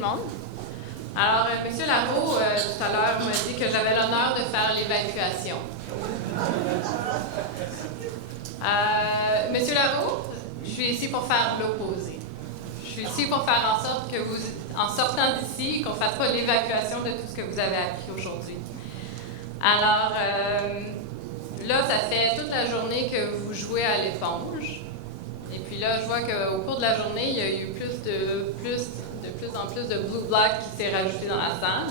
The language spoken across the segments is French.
le monde. Alors, M. Larault, tout à l'heure, m'a dit que j'avais l'honneur de faire l'évacuation. M. Larault, je suis ici pour faire l'opposé. Je suis ici pour faire en sorte que vous, en sortant d'ici, qu'on ne fasse pas l'évacuation de tout ce que vous avez appris aujourd'hui. Alors, là, ça fait toute la journée que vous jouez à l'éponge. Et puis là, je vois qu'au cours de la journée, il y a eu de plus en plus de Blue Black qui s'est rajouté dans la salle.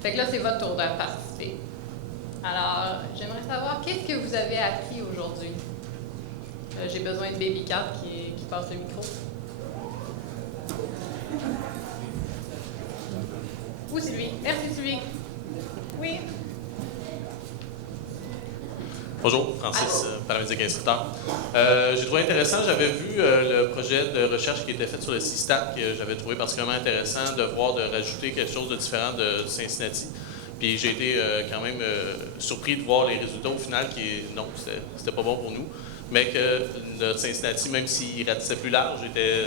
Fait que là, c'est votre tour de participer. Alors, j'aimerais savoir, qu'est-ce que vous avez appris aujourd'hui? J'ai besoin de Baby Cat qui passe le micro. Où c'est lui? Merci, Sylvie. Oui. Bonjour, Francis, paramédic instructeur. J'ai trouvé intéressant, j'avais vu le projet de recherche qui était fait sur le CISTAT, que j'avais trouvé particulièrement intéressant de voir de rajouter quelque chose de différent de Cincinnati. Puis j'ai été quand même surpris de voir les résultats au final, non, c'était pas bon pour nous, mais que notre Cincinnati, même s'il ratissait plus large, était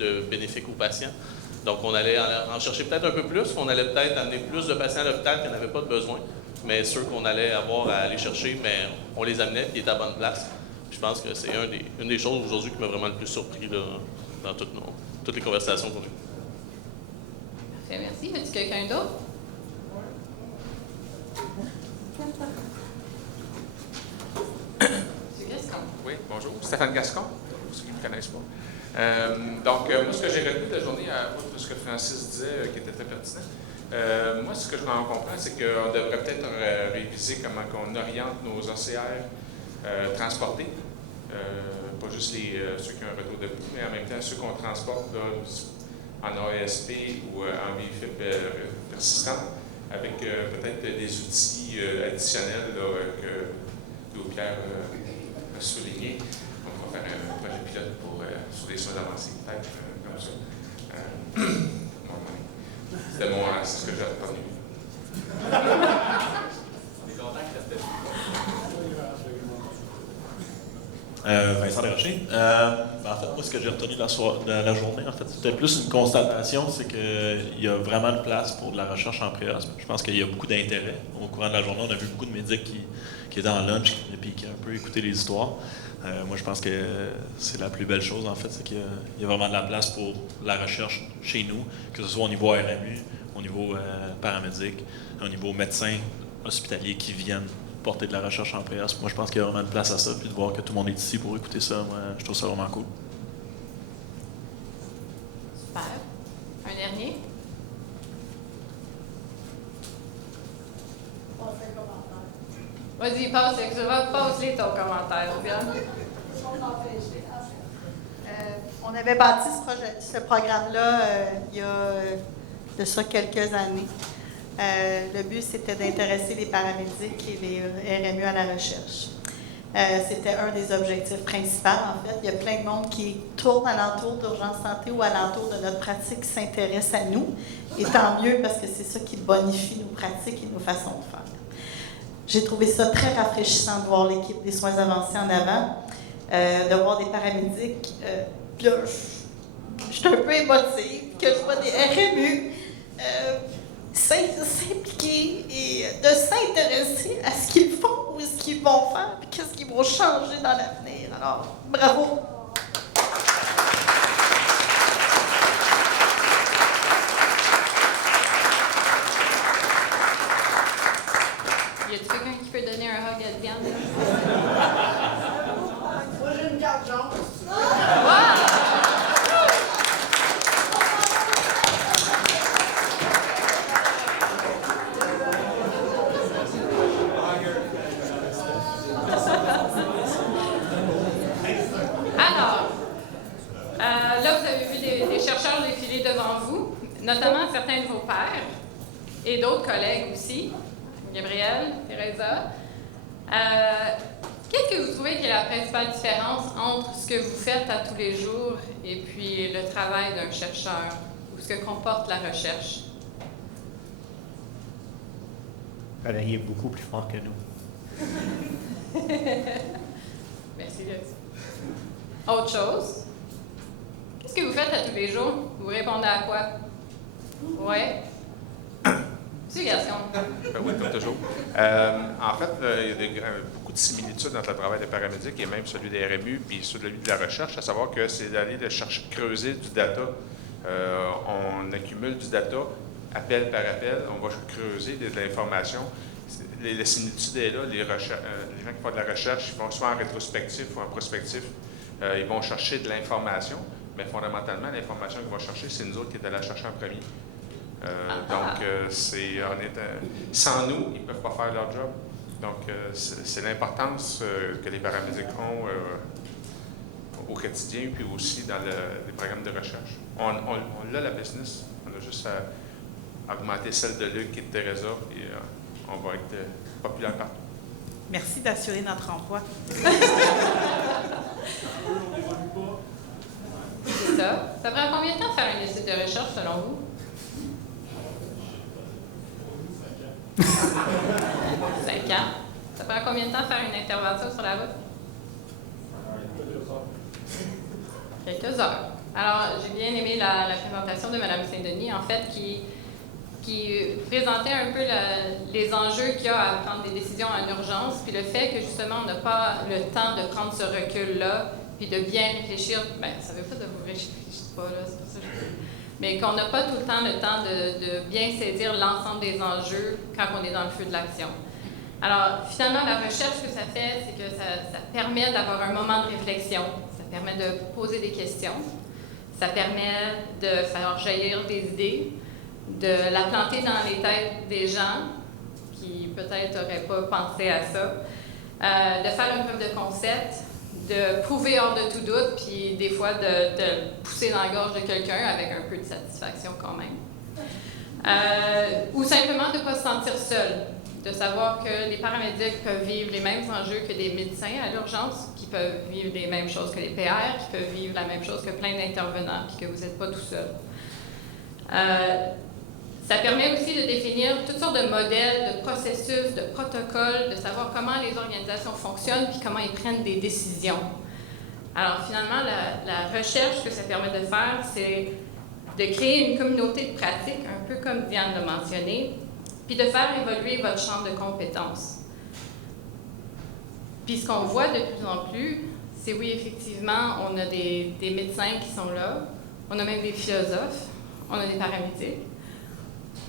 de bénéfique aux patients. Donc on allait en chercher peut-être un peu plus, on allait peut-être amener plus de patients à l'hôpital qui n'avaient pas de besoin. Mais ceux qu'on allait avoir à aller chercher, mais on les amenait et ils étaient à bonne place. Je pense que c'est une des choses aujourd'hui qui m'a vraiment le plus surpris là, dans toutes les conversations qu'on a eues. Parfait, merci. As-tu quelqu'un d'autre? Monsieur Gascon. Oui, bonjour. Stéphane Gascon, pour ceux qui ne me connaissent pas. Moi, ce que j'ai retenu de la journée, à propos de ce que Francis disait, qui était très pertinent, moi, ce que je comprends, c'est qu'on devrait peut-être réviser comment on oriente nos OCR transportés. Pas juste ceux qui ont un retour de bout, mais en même temps ceux qu'on transporte là, en ASP ou en VFIP persistant, avec peut-être des outils additionnels là, que Pierre a souligné. Donc, on va faire un projet pilote sur des soins avancés, peut-être comme ça. C'est ce que j'ai retenu. Vincent Desrochers. En fait, moi, ce que j'ai retenu de la journée, en fait, c'était plus une constatation, c'est qu'il y a vraiment de place pour de la recherche en préasthme. Je pense qu'il y a beaucoup d'intérêt. Au courant de la journée, on a vu beaucoup de médics qui étaient en lunch et qui ont un peu écouté les histoires. Moi, je pense que c'est la plus belle chose, en fait, c'est qu'il y a vraiment de la place pour la recherche chez nous, que ce soit au niveau RMU, au niveau paramédic, au niveau médecin hospitalier qui viennent porter de la recherche en préasthme. Moi, je pense qu'il y a vraiment de place à ça, puis de voir que tout le monde est ici pour écouter ça, moi, je trouve ça vraiment cool. Super. Un dernier? Vas-y, passe-les ton commentaire, Viviane. On avait bâti ce programme-là il y a de ça quelques années. Le but, c'était d'intéresser les paramédics et les RMU à la recherche. C'était un des objectifs principaux, en fait. Il y a plein de monde qui tourne alentour d'urgence santé ou alentour de notre pratique qui s'intéresse à nous. Et tant mieux, parce que c'est ça qui bonifie nos pratiques et nos façons de faire. J'ai trouvé ça très rafraîchissant de voir l'équipe des soins avancés en avant, de voir des paramédics. Puis là, je suis un peu émotive, que je vois des RMU s'impliquer et de s'intéresser à ce qu'ils font ou ce qu'ils vont faire, puis qu'est-ce qu'ils vont changer dans l'avenir. Alors, bravo! Y a-t-il quelqu'un qui peut donner un hug à Diane? Moi, j'ai une carte jaune. Alors, là, vous avez vu des chercheurs défiler devant vous, notamment certains de vos pairs et d'autres collègues aussi. Gabrielle, Teresa. Qu'est-ce que vous trouvez qui est la principale différence entre ce que vous faites à tous les jours et puis le travail d'un chercheur ou ce que comporte la recherche? Valérie est beaucoup plus fort que nous. Merci, Lucie. Autre chose? Qu'est-ce que vous faites à tous les jours? Vous répondez à quoi? Oui. Monsieur Gaston. Ben oui, comme toujours. En fait, il y a beaucoup de similitudes entre le travail des paramédics et même celui des RMU puis celui de la recherche, à savoir que c'est d'aller chercher, creuser du data. On accumule du data, appel par appel, on va creuser de l'information. La similitude est là. Les gens qui font de la recherche, ils vont soit en rétrospectif ou en prospectif. Ils vont chercher de l'information, mais fondamentalement, l'information qu'ils vont chercher, c'est nous autres qui est allés la chercher en premier. Sans nous, ils ne peuvent pas faire leur job. Donc, c'est l'importance que les paramédics ont au quotidien, puis aussi dans les programmes de recherche. On a la business, on a juste à augmenter celle de Luc et de Teresa, et on va être populaire partout. Merci d'assurer notre emploi. C'est ça. Ça prend combien de temps de faire une étude de recherche, selon vous? 5 ans. Ça prend combien de temps de faire une intervention sur la route? Quelques heures. Alors, j'ai bien aimé la présentation de Mme Saint-Denis, en fait, qui présentait un peu les enjeux qu'il y a à prendre des décisions en urgence, puis le fait que, justement, on n'a pas le temps de prendre ce recul-là, puis de bien réfléchir. Bien, ça ne veut pas de vous réfléchir pas, là, c'est pas ça que je dis. Mais qu'on n'a pas tout le temps de bien saisir l'ensemble des enjeux quand on est dans le feu de l'action. Alors, finalement, la recherche, ce que ça fait, c'est que ça permet d'avoir un moment de réflexion, ça permet de poser des questions, ça permet de faire jaillir des idées, de la planter dans les têtes des gens qui peut-être n'auraient pas pensé à ça, de faire une preuve de concept, de prouver hors de tout doute, puis des fois de pousser dans la gorge de quelqu'un avec un peu de satisfaction quand même. Ou simplement de ne pas se sentir seul, de savoir que les paramédics peuvent vivre les mêmes enjeux que des médecins à l'urgence, qui peuvent vivre les mêmes choses que les PR, qui peuvent vivre la même chose que plein d'intervenants, puis que vous n'êtes pas tout seul. Ça permet aussi de définir toutes sortes de modèles, de processus, de protocoles, de savoir comment les organisations fonctionnent puis comment ils prennent des décisions. Alors finalement, la recherche, ce que ça permet de faire, c'est de créer une communauté de pratique, un peu comme Diane l'a mentionné, puis de faire évoluer votre champ de compétences. Puis ce qu'on voit de plus en plus, c'est oui, effectivement, on a des médecins qui sont là, on a même des philosophes, on a des paramédics.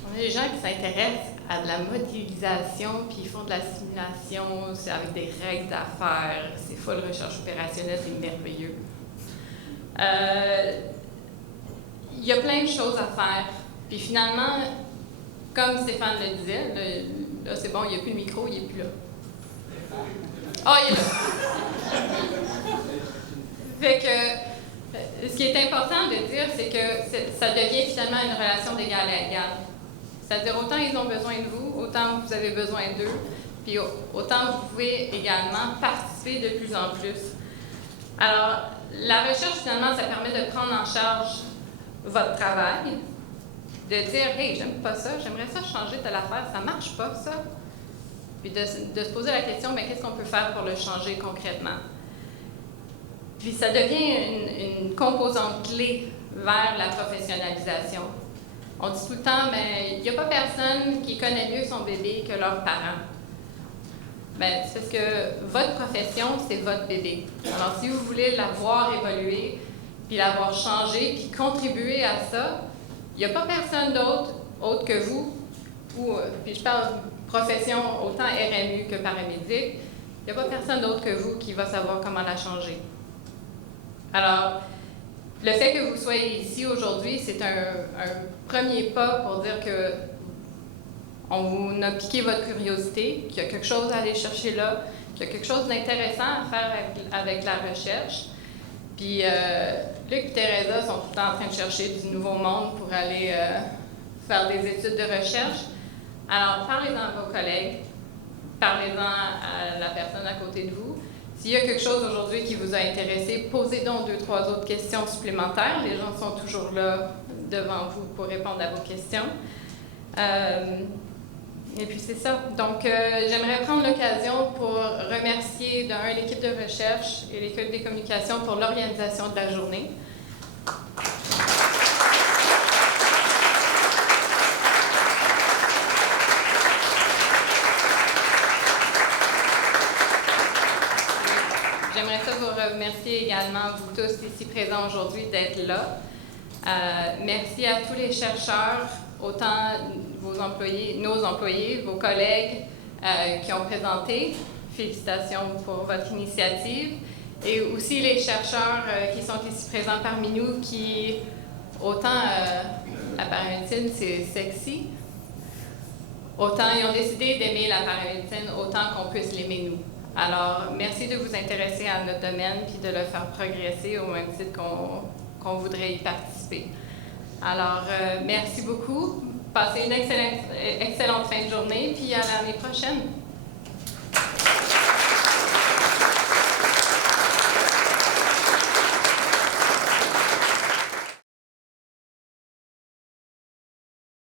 On a des gens qui s'intéressent à de la modélisation, puis ils font de la simulation, c'est avec des règles d'affaires, c'est full recherche opérationnelle, c'est merveilleux. Il y a plein de choses à faire. Puis finalement, comme Stéphane le disait, là c'est bon, il n'y a plus de micro, il n'est plus là. Ah, il est là! Fait que, ce qui est important de dire, c'est que ça devient finalement une relation d'égal à égal. C'est-à-dire, autant ils ont besoin de vous, autant vous avez besoin d'eux, puis autant vous pouvez également participer de plus en plus. Alors, la recherche, finalement, ça permet de prendre en charge votre travail, de dire « Hey, j'aime pas ça, j'aimerais ça changer de l'affaire, ça marche pas, ça. » Puis de se poser la question « Mais qu'est-ce qu'on peut faire pour le changer concrètement? » Puis ça devient une composante clé vers la professionnalisation. On dit tout le temps, mais il n'y a pas personne qui connaît mieux son bébé que leurs parents. Bien, c'est parce que votre profession, c'est votre bébé. Alors, si vous voulez la voir évoluer, puis l'avoir changé, puis contribuer à ça, il n'y a pas personne d'autre, autre que vous, puis je parle profession autant RMU que paramédic, il n'y a pas personne d'autre que vous qui va savoir comment la changer. Alors, le fait que vous soyez ici aujourd'hui, c'est un premier pas pour dire que on a piqué votre curiosité, qu'il y a quelque chose à aller chercher là, qu'il y a quelque chose d'intéressant à faire avec la recherche. Puis Luc et Teresa sont tout le temps en train de chercher du nouveau monde pour aller faire des études de recherche. Alors, parlez-en à vos collègues, parlez-en à la personne à côté de vous. S'il y a quelque chose aujourd'hui qui vous a intéressé, posez donc 2-3 autres questions supplémentaires. Les gens sont toujours là devant vous pour répondre à vos questions. Et puis c'est ça. Donc, j'aimerais prendre l'occasion pour remercier l'équipe de recherche et l'équipe des communications pour l'organisation de la journée. remercier également vous tous ici présents aujourd'hui d'être là. Merci à tous les chercheurs, autant nos employés, vos collègues qui ont présenté. Félicitations pour votre initiative. Et aussi les chercheurs qui sont ici présents parmi nous, qui, autant la paramédecine, c'est sexy, autant ils ont décidé d'aimer la paramédecine, autant qu'on puisse l'aimer nous. Alors, merci de vous intéresser à notre domaine puis de le faire progresser au même titre qu'on voudrait y participer. Alors, merci beaucoup. Passez une excellente fin de journée, puis à l'année prochaine.